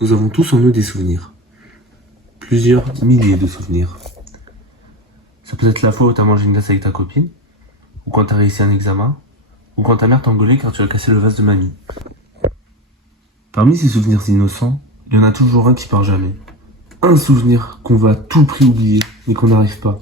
Nous avons tous en nous des souvenirs. Plusieurs milliers de souvenirs. Ça peut être la fois où t'as mangé une glace avec ta copine, ou quand t'as réussi un examen, ou quand ta mère t'a engueulé car tu as cassé le vase de mamie. Parmi ces souvenirs innocents, il y en a toujours un qui part jamais. Un souvenir qu'on va à tout prix oublier, mais qu'on n'arrive pas.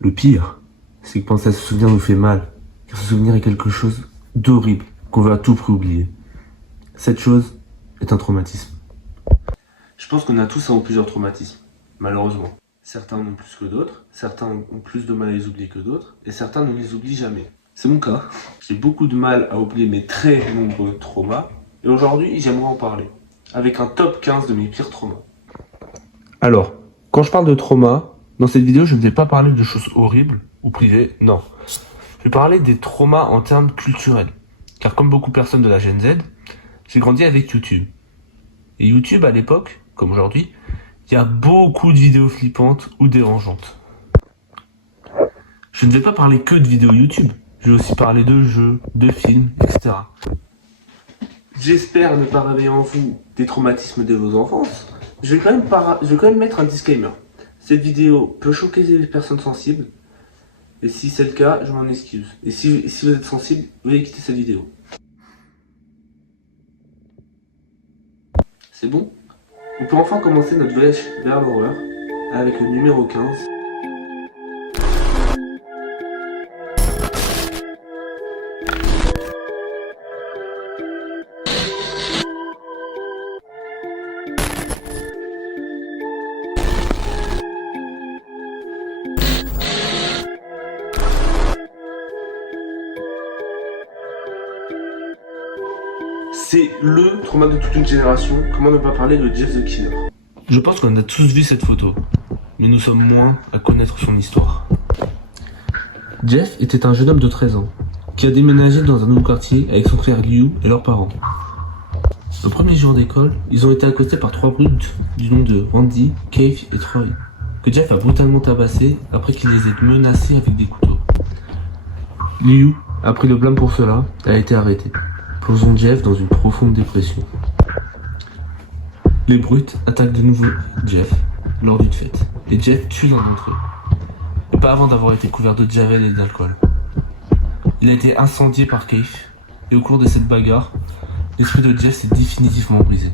Le pire, c'est que penser à ce souvenir nous fait mal, car ce souvenir est quelque chose d'horrible qu'on veut à tout prix oublier. Cette chose est un traumatisme. Je pense qu'on a tous un ou plusieurs traumatismes, malheureusement. Certains en ont plus que d'autres, certains ont plus de mal à les oublier que d'autres, et certains ne les oublient jamais. C'est mon cas. J'ai beaucoup de mal à oublier mes très nombreux traumas, et aujourd'hui j'aimerais en parler, avec un top 15 de mes pires traumas. Alors, quand je parle de trauma, dans cette vidéo je ne vais pas parler de choses horribles ou privées, non. Je vais parler des traumas en termes culturels. Car comme beaucoup de personnes de la Gen Z, j'ai grandi avec YouTube. Et YouTube à l'époque, comme aujourd'hui, il y a beaucoup de vidéos flippantes ou dérangeantes. Je ne vais pas parler que de vidéos YouTube, je vais aussi parler de jeux, de films, etc. J'espère ne pas réveiller en vous des traumatismes de vos enfances. Je vais quand même mettre un disclaimer. Cette vidéo peut choquer les personnes sensibles, et si c'est le cas, je m'en excuse. Et si vous êtes sensible, veuillez quitter cette vidéo. C'est bon? On peut enfin commencer notre voyage vers l'horreur avec le numéro 15. C'est le trauma de toute une génération. Comment ne pas parler de Jeff the Killer? Je pense qu'on a tous vu cette photo, mais nous sommes moins à connaître son histoire. Jeff était un jeune homme de 13 ans, qui a déménagé dans un nouveau quartier avec son frère Liu et leurs parents. Le premier jour d'école, ils ont été accostés par 3 brutes du nom de Randy, Keith et Troy, que Jeff a brutalement tabassés après qu'il les ait menacés avec des couteaux. Liu a pris le blâme pour cela et a été arrêté, plongeant Jeff dans une profonde dépression. Les brutes attaquent de nouveau Jeff lors d'une fête, et Jeff tue l'un d'entre eux, et pas avant d'avoir été couvert de javel et d'alcool. Il a été incendié par Keith, et au cours de cette bagarre, l'esprit de Jeff s'est définitivement brisé.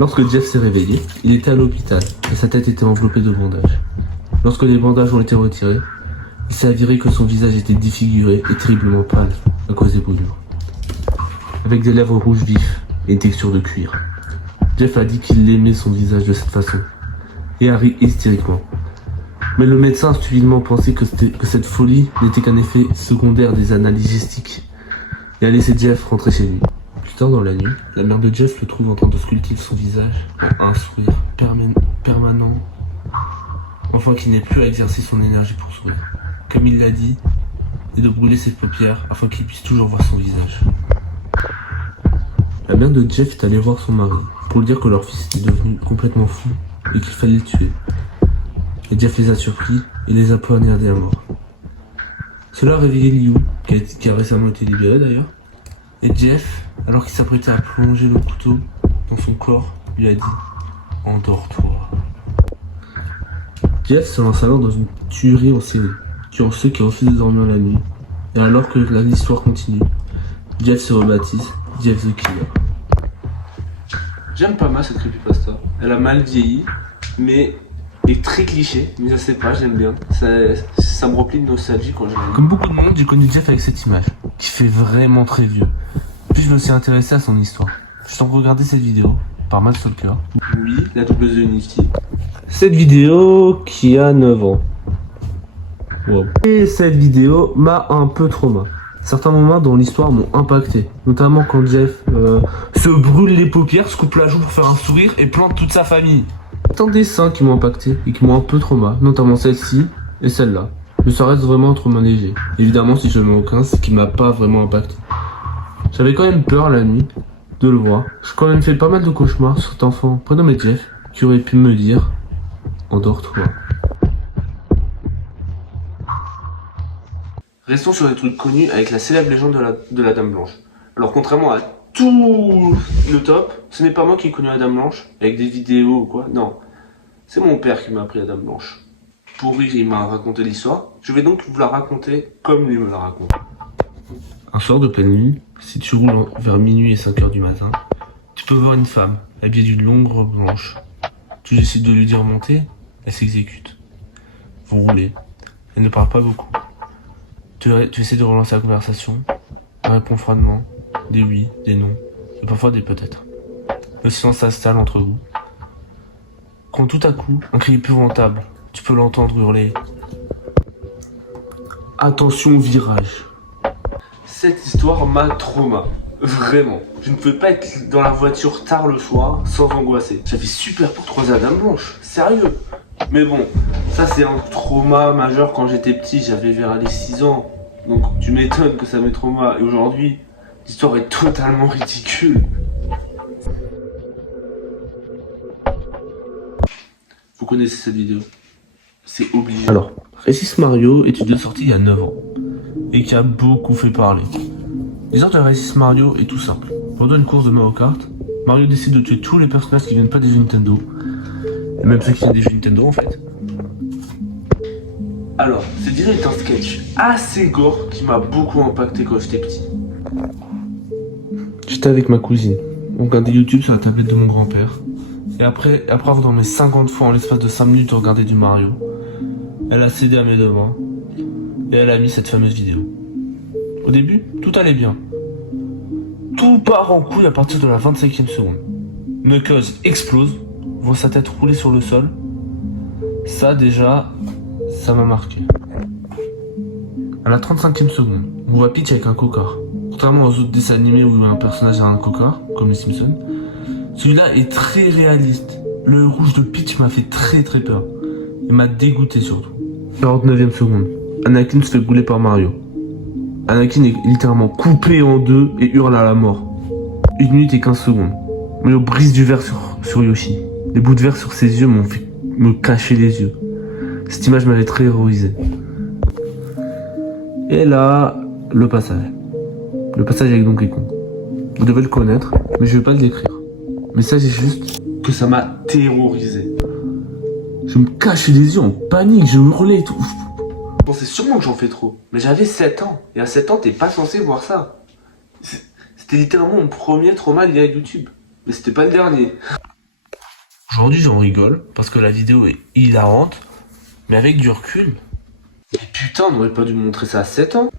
Lorsque Jeff s'est réveillé, il était à l'hôpital, et sa tête était enveloppée de bandages. Lorsque les bandages ont été retirés, il s'est avéré que son visage était défiguré et terriblement pâle à cause des brûlures, avec des lèvres rouges vifs et une texture de cuir. Jeff a dit qu'il aimait son visage de cette façon, et a ri hystériquement. Mais le médecin a stupidement pensé que cette folie n'était qu'un effet secondaire des analyses gestiques, et a laissé Jeff rentrer chez lui. Plus tard dans la nuit, la mère de Jeff le trouve en train de sculpter son visage en un sourire permanent, enfin qu'il n'ait plus à exercer son énergie pour sourire, comme il l'a dit, et de brûler ses paupières afin qu'il puisse toujours voir son visage. La mère de Jeff est allée voir son mari pour lui dire que leur fils était devenu complètement fou et qu'il fallait le tuer. Et Jeff les a surpris et les a poignardés à mort. Cela a réveillé Liu, qui a récemment été libéré d'ailleurs. Et Jeff, alors qu'il s'apprêtait à plonger le couteau dans son corps, lui a dit « Endors-toi ». Jeff se lance alors dans une tuerie en série, tuant ceux qui refusent de dormir la nuit. Et alors que l'histoire continue, Jeff se rebaptise Jeff the Killer. J'aime pas mal cette creepypasta. Elle a mal vieilli, mais est très cliché. Mais je sais pas, j'aime bien. Ça me remplit de nostalgie quand je l'ai. Comme beaucoup de monde, j'ai connu Jeff avec cette image, qui fait vraiment très vieux. Puis je me suis intéressé à son histoire. Je t'en regardé cette vidéo par Matt Stalker. Oui, la double de Nifty. Cette vidéo qui a 9 ans. Wow. Et cette vidéo m'a un peu trauma. Certains moments dans l'histoire m'ont impacté, notamment quand Jeff se brûle les paupières, se coupe la joue pour faire un sourire et plante toute sa famille. Tant des dessins qui m'ont impacté et qui m'ont un peu trauma, notamment celle-ci et celle-là. Mais ça reste vraiment un trauma léger. Évidemment, si je mets aucun, c'est qui m'a pas vraiment impacté. J'avais quand même peur la nuit de le voir. J'ai quand même fait pas mal de cauchemars sur cet enfant prénommé Jeff qui aurait pu me dire « Endors-toi ». Restons sur des trucs connus avec la célèbre légende de la Dame Blanche. Alors contrairement à tout le top, ce n'est pas moi qui ai connu la Dame Blanche, avec des vidéos ou quoi, non. C'est mon père qui m'a appris la Dame Blanche. Pour rire, il m'a raconté l'histoire. Je vais donc vous la raconter comme lui me la raconte. Un soir de pleine nuit, si tu roules vers minuit et 5h du matin, tu peux voir une femme, habillée d'une longue robe blanche. Tu décides de lui dire monter, elle s'exécute. Vous roulez, elle ne parle pas beaucoup. Tu essaies de relancer la conversation, elle répond froidement, des oui, des non, et parfois des peut-être. Le silence s'installe entre vous. Quand tout à coup, un cri épouvantable, tu peux l'entendre hurler. Attention au virage. Cette histoire m'a trauma. Vraiment. Je ne pouvais pas être dans la voiture tard le soir sans angoisser. J'avais super pour croiser la Dame Blanche. Sérieux. Mais bon, ça c'est un trauma majeur quand j'étais petit. J'avais vers les 6 ans. Donc tu m'étonnes que ça m'ait trauma. Et aujourd'hui, l'histoire est totalement ridicule. Vous connaissez cette vidéo? C'est obligé. Alors, Resist Mario est une vidéo sortie il y a 9 ans. Et qui a beaucoup fait parler. L'histoire de Resist Mario est tout simple. Pendant une course de Mario Kart, Mario décide de tuer tous les personnages qui viennent pas des jeux Nintendo. Et même ceux qui viennent des jeux Nintendo en fait. Alors, cette vidéo est un sketch assez gore qui m'a beaucoup impacté quand j'étais petit. J'étais avec ma cousine. On regardait YouTube sur la tablette de mon grand-père. Et après avoir dormi 50 fois en l'espace de 5 minutes de regarder du Mario, elle a cédé à mes devoirs. Et elle a mis cette fameuse vidéo. Au début, tout allait bien. Tout part en couille à partir de la 25e seconde. Knuckles explose, voit sa tête rouler sur le sol. Ça déjà, ça m'a marqué. À la 35e seconde, on voit Peach avec un cocard. Contrairement aux autres dessins animés où un personnage a un cocard, comme les Simpsons, celui-là est très réaliste. Le rouge de Peach m'a fait très peur. Et m'a dégoûté surtout. 49e seconde. Anakin se fait brûler par Mario. Anakin est littéralement coupé en deux et hurle à la mort. 1 minute et 15 secondes. Mario brise du verre sur Yoshi. Les bouts de verre sur ses yeux m'ont fait me cacher les yeux. Cette image m'avait très terrorisé. Et là, le passage. Le passage avec Donkey Kong. Vous devez le connaître, mais je vais pas le décrire. Mais ça, c'est juste que ça m'a terrorisé. Je me cachais les yeux en panique, je hurlais et tout. Je pensais sûrement que j'en fais trop. Mais j'avais 7 ans. Et à 7 ans, t'es pas censé voir ça. C'était littéralement mon premier trauma lié à YouTube. Mais c'était pas le dernier. Aujourd'hui, j'en rigole parce que la vidéo est hilarante. Mais avec du recul. Mais putain, on n'aurait pas dû me montrer ça à 7 ans.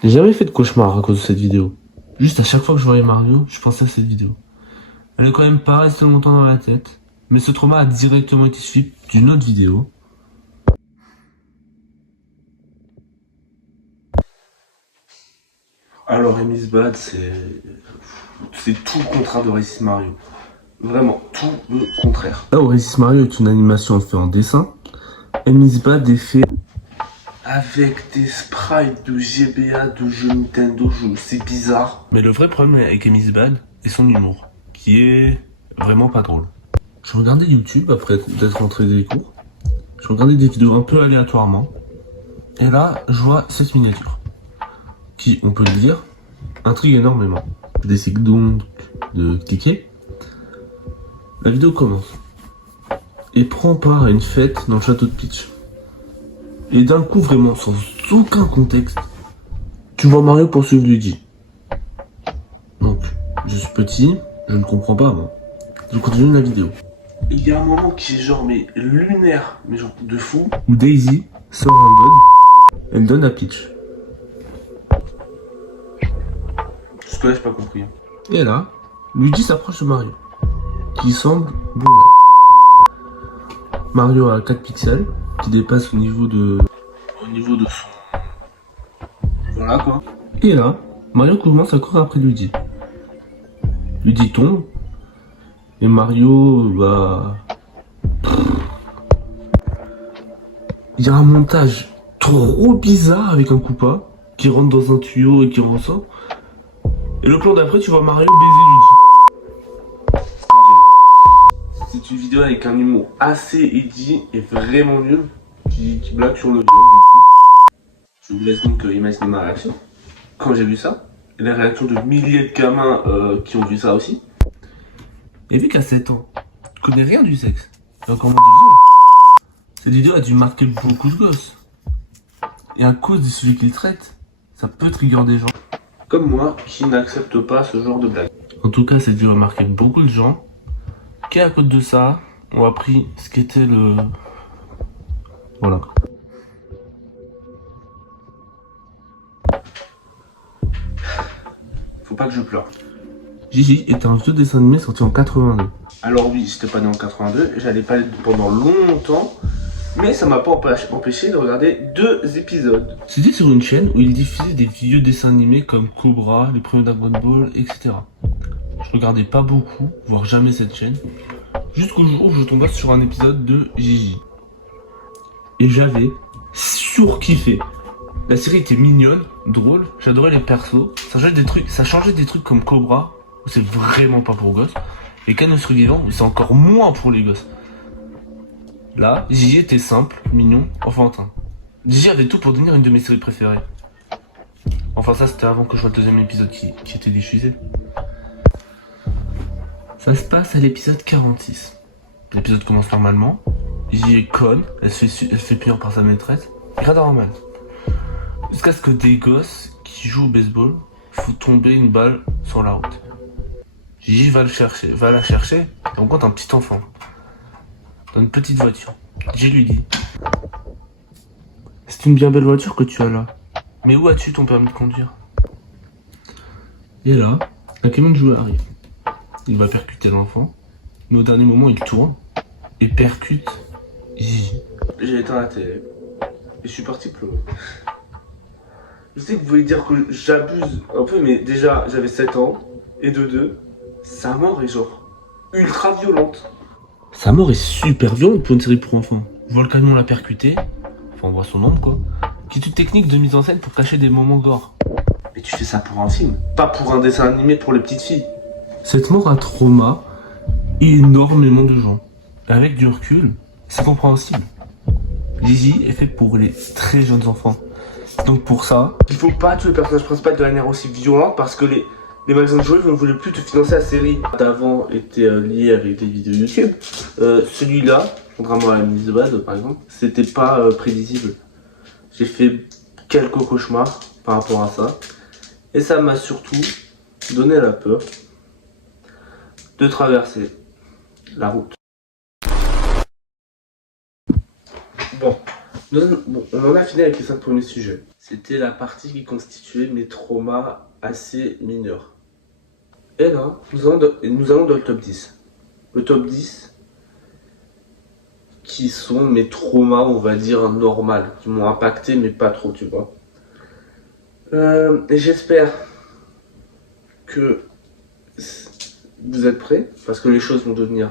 Je n'ai jamais fait de cauchemar à cause de cette vidéo. Juste à chaque fois que je voyais Mario, je pensais à cette vidéo. Elle est quand même pas restée longtemps dans la tête. Mais ce trauma a directement été suivi d'une autre vidéo. Alors, Emmy's Bad, c'est tout le contraire de Resist Mario. Vraiment, tout le contraire. Là où Resist Mario est une animation faite en dessin, Emmy's Bad est fait avec des sprites de GBA, de jeux Nintendo, c'est bizarre. Mais le vrai problème avec Emmy's Bad est son humour, qui est vraiment pas drôle. Je regardais YouTube après d'être rentré des cours. Je regardais des vidéos un peu aléatoirement. Et là, je vois cette miniature. Qui, on peut le dire, intrigue énormément. Je décide donc de cliquer. La vidéo commence. Et prend part à une fête dans le château de Peach. Et d'un coup, vraiment, sans aucun contexte, tu vois Mario poursuivre Luigi. Donc, je suis petit, je ne comprends pas avant. Je continue la vidéo. Il y a un moment qui est genre, mais lunaire, mais genre de fou, où Daisy sort un gun, elle donne à Peach. Jusque-là, j'ai pas compris. Et là, Luigi s'approche de Mario, qui semble bourré. Mario a 4 pixels, qui dépasse au niveau de son... Voilà quoi. Et là, Mario commence à courir après Luigi. Luigi tombe, et Mario va... Il y a un montage trop bizarre avec un Koopa qui rentre dans un tuyau et qui ressort. Et le plan d'après, tu vois Mario baiser Luigi. C'est une vidéo avec un humour assez edgy et vraiment nul qui blague sur le viol. Je vous laisse donc imaginer ma réaction quand j'ai vu ça. et les réactions de milliers de gamins qui ont vu ça aussi. Et vu qu'à 7 ans, tu connais rien du sexe, et encore moins du viol, cette vidéo a dû marquer beaucoup de gosses. Et à cause de celui qu'il traite, ça peut trigger des gens comme moi qui n'acceptent pas ce genre de blague. En tout cas, cette vidéo a marqué beaucoup de gens qui, à cause de ça, ont appris ce qu'était le... Voilà. Faut pas que je pleure. Gigi est un vieux dessin animé sorti en 82. Alors oui, j'étais pas né en 82, j'allais pas l'être pendant longtemps, mais ça m'a pas empêché de regarder 2 épisodes. C'était sur une chaîne où il diffusait des vieux dessins animés comme Cobra, les premiers Dragon Ball, etc. Je regardais pas beaucoup, voire jamais cette chaîne, jusqu'au jour où je tombais sur un épisode de Gigi. Et j'avais surkiffé. La série était mignonne, drôle, j'adorais les persos, ça changeait des trucs comme Cobra, où c'est vraiment pas pour gosses, et Ken le survivant, où c'est encore moins pour les gosses. Là, Gigi était simple, mignon, enfantin. Gigi avait tout pour devenir une de mes séries préférées. Enfin ça c'était avant que je vois le 2e épisode qui était diffusé. Ça se passe à l'épisode 46. L'épisode commence normalement, Gigi est conne, elle se fait punir par sa maîtresse, rien d'anormal. Jusqu'à ce que des gosses qui jouent au baseball foutent tomber une balle sur la route. Gigi va la chercher, et on rencontre un petit enfant dans une petite voiture. Gigi lui dit: c'est une bien belle voiture que tu as là, mais où as-tu ton permis de conduire? Et là, un camion de jouets arrive. Il va percuter l'enfant, mais au dernier moment il tourne et percute Gigi. J'ai éteint la télé et je suis parti pleurer. Je sais que vous voulez dire que j'abuse un peu, mais déjà j'avais 7 ans, et de 2, sa mort est genre ultra violente. Sa mort est super violente pour une série pour enfants. On voit le camion la percuter, enfin on voit son ombre quoi, qui est une technique de mise en scène pour cacher des moments gore. Mais tu fais ça pour un film, pas pour un dessin animé pour les petites filles. Cette mort a trauma énormément de gens. Avec du recul, c'est compréhensible. Gigi est fait pour les très jeunes enfants. Donc pour ça, il faut pas tuer le personnage principal de manière aussi violente parce que les magasins de jouets ne voulaient plus te financer la série. D'avant était lié avec des vidéos YouTube. Celui-là, contrairement à la mise de base par exemple, c'était pas prévisible. J'ai fait quelques cauchemars par rapport à ça. Et ça m'a surtout donné la peur de traverser la route. Bon, on en a fini avec les 5 premiers sujets. C'était la partie qui constituait mes traumas assez mineurs. Et là, nous allons dans le top 10. Le top 10 qui sont mes traumas, on va dire, normaux, qui m'ont impacté, mais pas trop, tu vois. Et j'espère que vous êtes prêts, parce que les choses vont devenir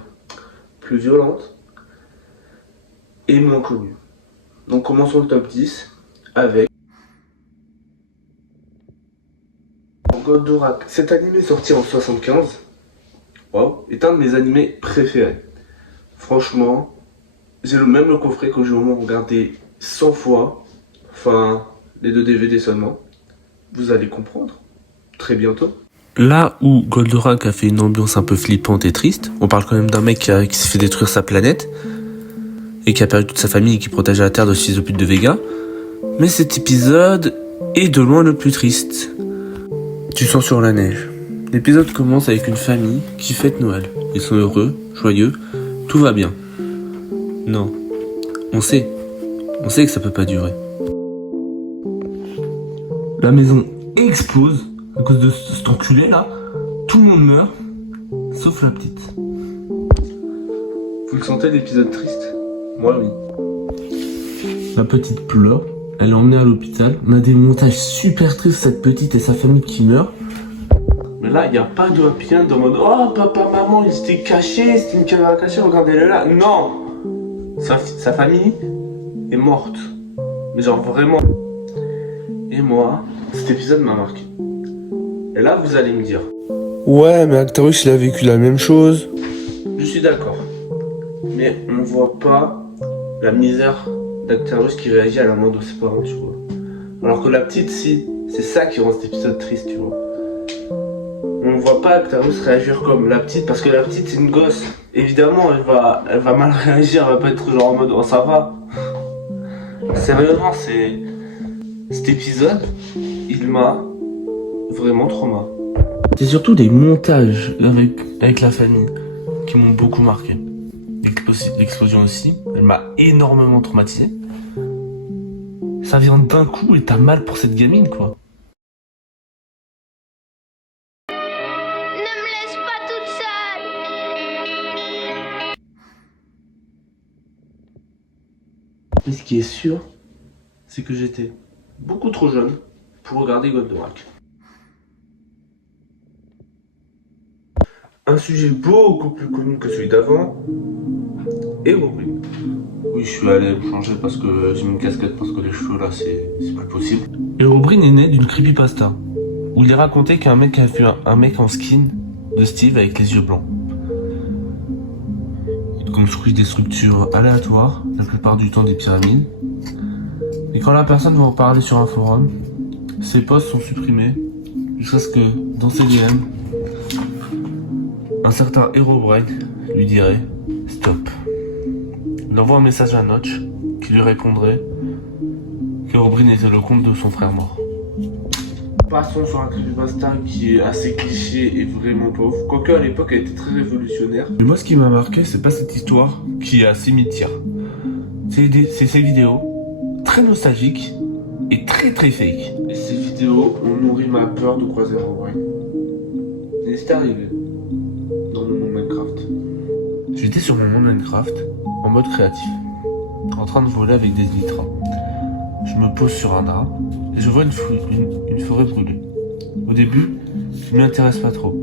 plus violentes et moins connues. Donc commençons le top 10 avec Goldorak. Cet animé sorti en 75, wow, est un de mes animés préférés. Franchement, j'ai même le coffret que j'ai au moins regardé 100 fois, enfin les 2 DVD seulement. Vous allez comprendre très bientôt. Là où Goldorak a fait une ambiance un peu flippante et triste, on parle quand même d'un mec qui s'est fait détruire sa planète et qui a perdu toute sa famille et qui protégeait la Terre de fils de pute de Vega. Mais cet épisode est de loin le plus triste. Tu sens sur la neige. L'épisode commence avec une famille qui fête Noël. Ils sont heureux, joyeux, tout va bien. Non, on sait que ça peut pas durer. La maison explose à cause de cet enculé là. Tout le monde meurt, sauf la petite. Vous le sentez l'épisode triste? Moi oui. La petite pleure, elle est emmenée à l'hôpital. On a des montages super tristes, cette petite et sa famille qui meurent. Mais là, il n'y a pas de happy end en mode oh papa, maman, ils étaient cachés, c'était une caméra cachée, regardez-le là. Non! Sa famille est morte. Mais genre vraiment. Et moi, cet épisode m'a marqué. Et là, vous allez me dire ouais, mais Actarus, il a vécu la même chose. Je suis d'accord. Mais on voit pas la misère d'Actarus qui réagit à la mort de ses parents, tu vois. Alors que la petite, si. C'est ça qui rend cet épisode triste, tu vois. voit pas Actarus réagir comme la petite, parce que la petite c'est une gosse. Évidemment, elle va mal réagir, elle va pas être genre en mode oh ça va. Sérieusement, cet épisode, il m'a vraiment trauma. C'est surtout des montages avec la famille qui m'ont beaucoup marqué. L'explosion aussi, elle m'a énormément traumatisé. Ça vient d'un coup et t'as mal pour cette gamine quoi. Ne me laisse pas toute seule. Mais ce qui est sûr, c'est que j'étais beaucoup trop jeune pour regarder Goldorak. Un sujet beaucoup plus connu que celui d'avant, Herobrine. Oui, je suis allé me changer parce que j'ai mis une casquette parce que les cheveux là c'est plus possible. Herobrine est né d'une creepypasta où il est raconté qu'un mec a vu un mec en skin de Steve avec les yeux blancs. Il construit des structures aléatoires, la plupart du temps des pyramides. Et quand la personne va en parler sur un forum, ses posts sont supprimés jusqu'à ce que dans ses DM, un certain Herobrine lui dirait stop. Il envoie un message à Notch qui lui répondrait qu'Herobrine était le comte de son frère mort. Passons sur un creepypasta qui est assez cliché et vraiment pauvre, quoique à l'époque elle était très révolutionnaire. Mais moi ce qui m'a marqué c'est pas cette histoire qui est assez mythique. C'est ces vidéos très nostalgiques et très fake. Et ces vidéos ont nourri ma peur de croiser Herobrine. Et c'est arrivé dans mon monde Minecraft. J'étais sur mon monde Minecraft en mode créatif, en train de voler avec des nitras. Je me pose sur un arbre et je vois une forêt brûlée. Au début, je m'y intéresse pas trop.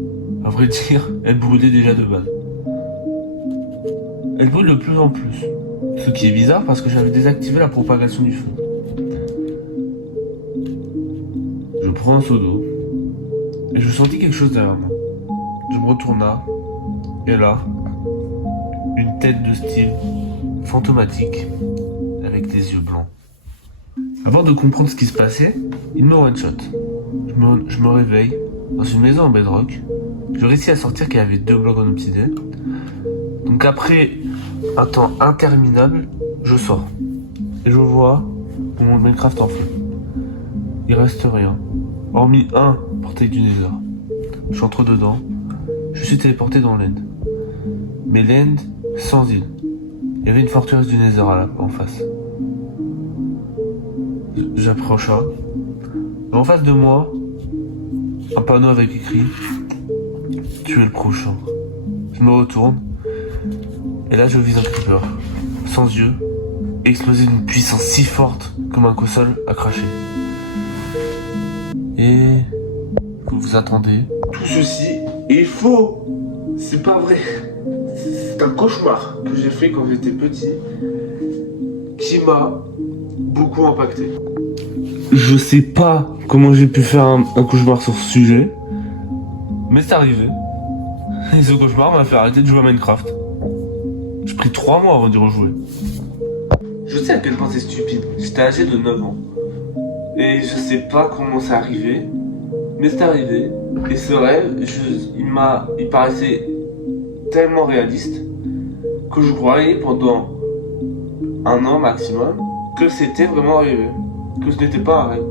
À vrai dire, elle brûlait déjà de base. Elle brûle de plus en plus. Ce qui est bizarre parce que j'avais désactivé la propagation du feu. Je prends un seau d'eau et je sentis quelque chose derrière moi. Je me retourna et là, une tête de Steve fantomatique avec des yeux blancs. Avant de comprendre ce qui se passait, il me one-shot. Je me réveille dans une maison en bedrock. Je réussis à sortir qu'il y avait 2 blocs en obsidienne. Donc après un temps interminable, je sors. Et je vois mon Minecraft en feu. Il reste rien. Hormis un portail du Nether. Je entre dedans. Je suis téléporté dans l'End. Mais l'End sans île. Il y avait une forteresse du Nether en face. J'approche là. En face de moi, un panneau avec écrit « Tuer le prochain ». Je me retourne. Et là, je vise un creeper. Sans yeux. Explosé d'une puissance si forte que mon console a craché. Et vous vous attendez. Tout ceci est faux. C'est pas vrai. C'est un cauchemar que j'ai fait quand j'étais petit qui m'a beaucoup impacté. Je sais pas comment j'ai pu faire un cauchemar sur ce sujet, mais c'est arrivé. Et ce cauchemar m'a fait arrêter de jouer à Minecraft. J'ai pris 3 mois avant d'y rejouer. Je sais à quel point c'est stupide. J'étais âgé de 9 ans. Et je sais pas comment c'est arrivé, mais c'est arrivé. Et ce rêve, il paraissait tellement réaliste que je croyais pendant 1 an maximum que c'était vraiment arrivé, que ce n'était pas un rêve.